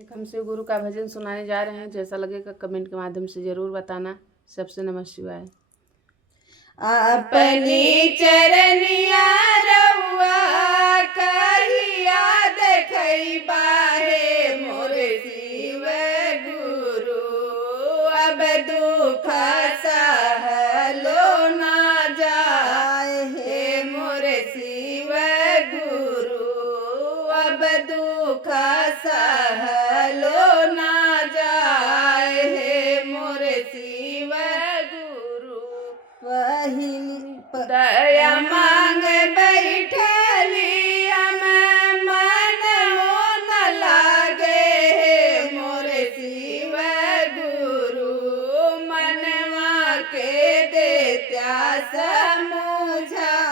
एक हम शिव गुरु का भजन सुनाने जा रहे हैं। जैसा लगेगा कमेंट के माध्यम से जरूर बताना। सबसे नमः शिवाय। अपनी चरनिया रउआ कहिया देखई बाहे मोरे शिव गुरु। अब दुख सहलो ना जाए हे मोरे शिव गुरु। अब दुख सहलो ना जाए हे मोरे शिव गुरु। दया मांग बैठली मन मोन लागे हे मोरे शिव गुरु। मनवा के देत्या समुझाए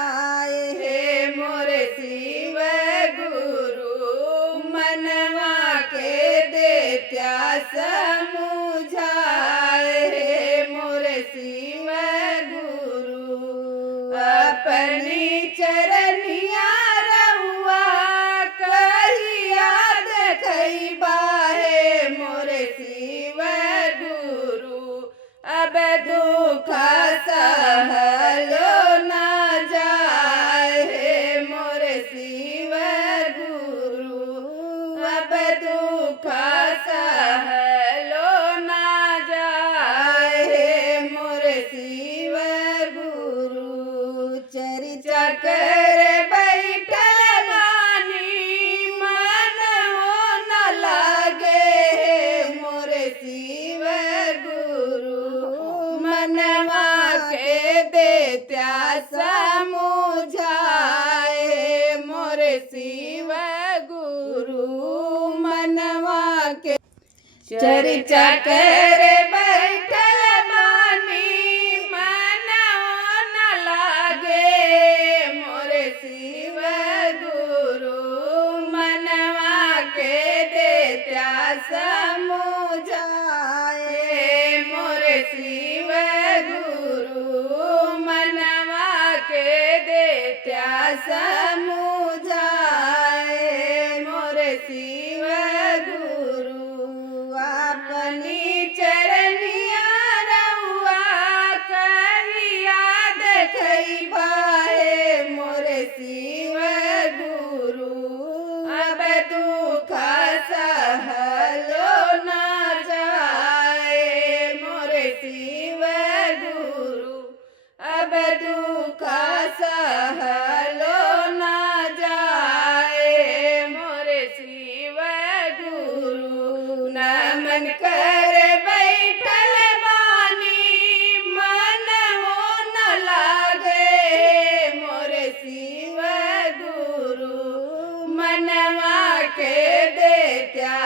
हे मोरे शिव गुरु। मनवा के देत्या समुझाए हे मोरे शिव गुरु। अपनी चरनिया रउआ कहिया देखई बाहे मोरे शिव गुरु। अब दुख सहलो ना जाए हे मोरे शिव गुरु। अब दुख सहलो ना जाए हे मोरे शिव गुरु। चरी चकर बैठल बानी मन न लागे हे मोरे शिव गुरु। मनवा के देत्या समुझाए हे मोरे शिव गुरु। मनवा के चरी चकर बैठल बानी मन न लागे मोरे शिव गुरु। मनवा के देत्या समुझाए मोरे शिव गुरु। मनवा के देत्या समुझाए मोरे शिव गुरु। अपनी चरनिया रउआ कहिया देखई बाहे मोरे शिव गुरु। अब दुख सहलो ना जाए मोरे शिव गुरु। अब दुख सहलो ना जाए मोरे शिव गुरु। नमन कर बैठल बानी मन न लागे मोरे शिव गुरु। मनवा के देत्या